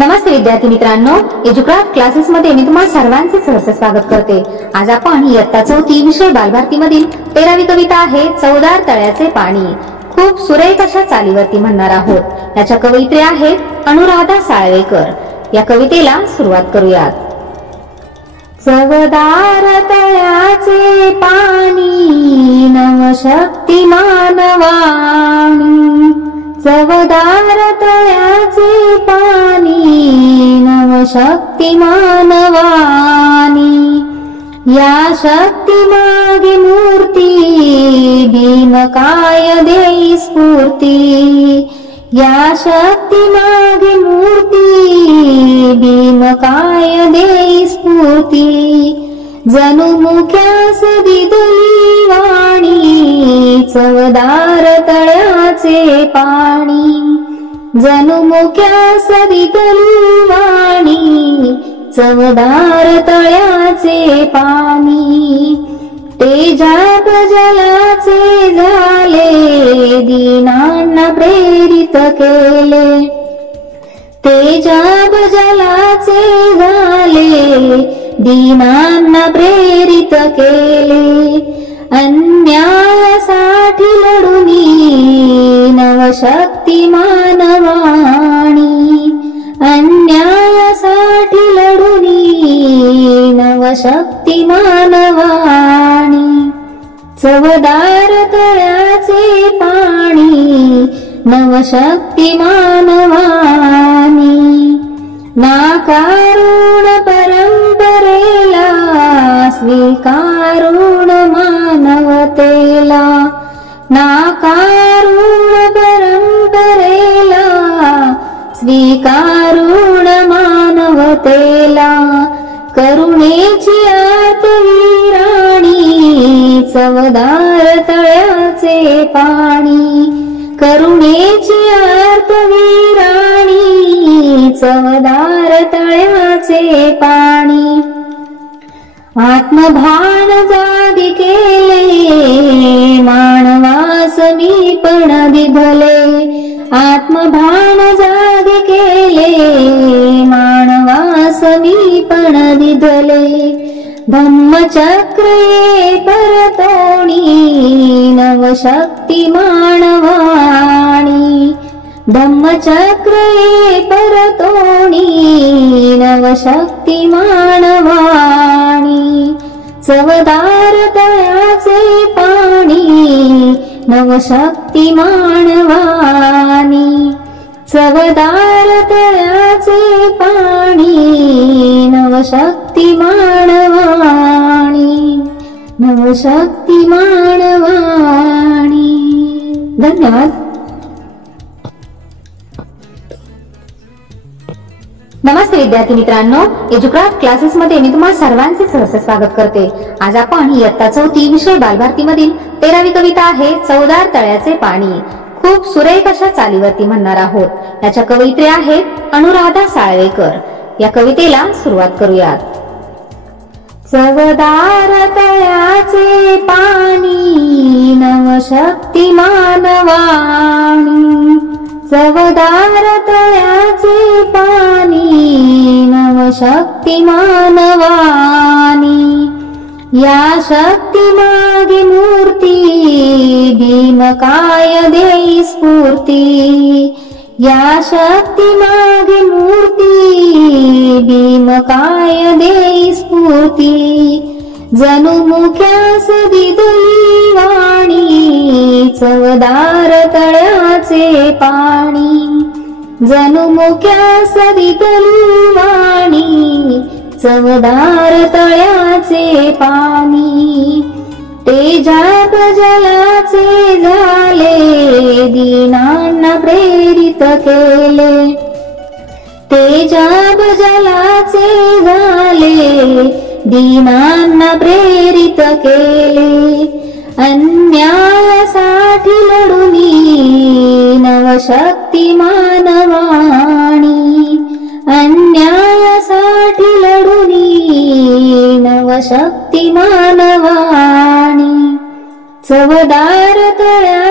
नमस्ते विद्यार्थी मित्रांनो, एज्युक्राफ्ट क्लासेस मध्ये मी तुम्हा सर्वांचे सहर्ष स्वागत करते। आज आपण इयत्ता 4 विषय बालभारती मधील 13वी कविता आहे चवदार तळ्याचे पाणी। खूप सुरेख अशा चालीवरती म्हणणार आहोत। याच्या कवयित्री आहेत अनुराधा साळवेकर। या कवितेला सुरुवात करूयात। चवदार तळ्याचे पाणी नवशक्तिमान वाणी, चवदार तळ्याचे पाणी नवशक्तिमान वाणी, या शक्ती मागे मूर्ती भीम काय देई स्फूर्ती, या शक्ती मागे मूर्ती भीम काय देई स्फूर्ती, जणू मुख्यास दिदली वाणी चवदार तळ्याचे पाणी, जणू मुख्यास दिदली वाणी चवदार तळ्याचे पाणी, तेजाब जलाचे झाले दीनांना प्रेरित केले, तेजाब जलाचे झाले दीनांना प्रेरित केले, अन्यायासाठी लढुनी नवशक्तिमान वाणी, अन्यायासाठी लढुनी नवशक्तिमान वाणी, चवदार तळ्याचे पाणी नवशक्तिमान वाणी, नाकारुण परंपरेला स्वीकारुण मानवतेला, नाकारुण परंपरेला स्वीकारुण मानवतेला, करुणेची आतविराणी चवदार तळ्याचे पाणी, करुणेची आतविराणी चवदार तळ्याचे पाणी, आत्मभान जागी केले मानवास मी पण दिधले, आत्मभान जागी केले मानवास मी पण दिधले, धम्मचक्र ये परतोणी नवशक्तिमान वाणी, धम्मचक्र ये परतोणी नवशक्तिमान वाणी, चवदार तळ्याचे पाणी नवशक्तिमान वाणी, चवदार तळ्याचे पाणी नवशक्तिमान वाणी, नवशक्तिमान वाणी। धन्यवाद। नमस्ते विद्यार्थी मित्रांनो, एज्युक्राफ्ट क्लासेस मध्ये मी तुम्हा सर्वांचे सहर्ष स्वागत करते। आज आपण इयत्ता 4 विषय बालभारती मधील 13वी कविता आहे चवदार तळ्याचे पाणी। खूप सुरेख अशा चालीवरती म्हणणार आहोत। याच्या कवयित्री आहेत अनुराधा साळवेकर। या कवितेला सुरुवात करूयात। चवदार तळ्याचे पाणी नवशक्तिमान वाणी, चवदार तळ्याचे पाणी नवशक्तिमान वाणी, या शक्ती मागे मूर्ती भीम काय देई स्फूर्ती, या शक्ती मागे मूर्ती भीम काय देई स्फूर्ती, जणू मुख्यास दिदली वाणी चवदार तळ्याचे पाणी, जणू मुख्यास दिदली वाणी चवदार तळ्याचे पाणी, तेजाब जलाचे झाले दीनांना प्रेरित केले, तेजाब जलाचे झाले दीनांना प्रेरित केले, अन्यायासाठी लढुनी नवशक्तिमान वाणी, अन्यायासाठी लढुनी नवशक्तिमान वाणी, चवदार तळ्या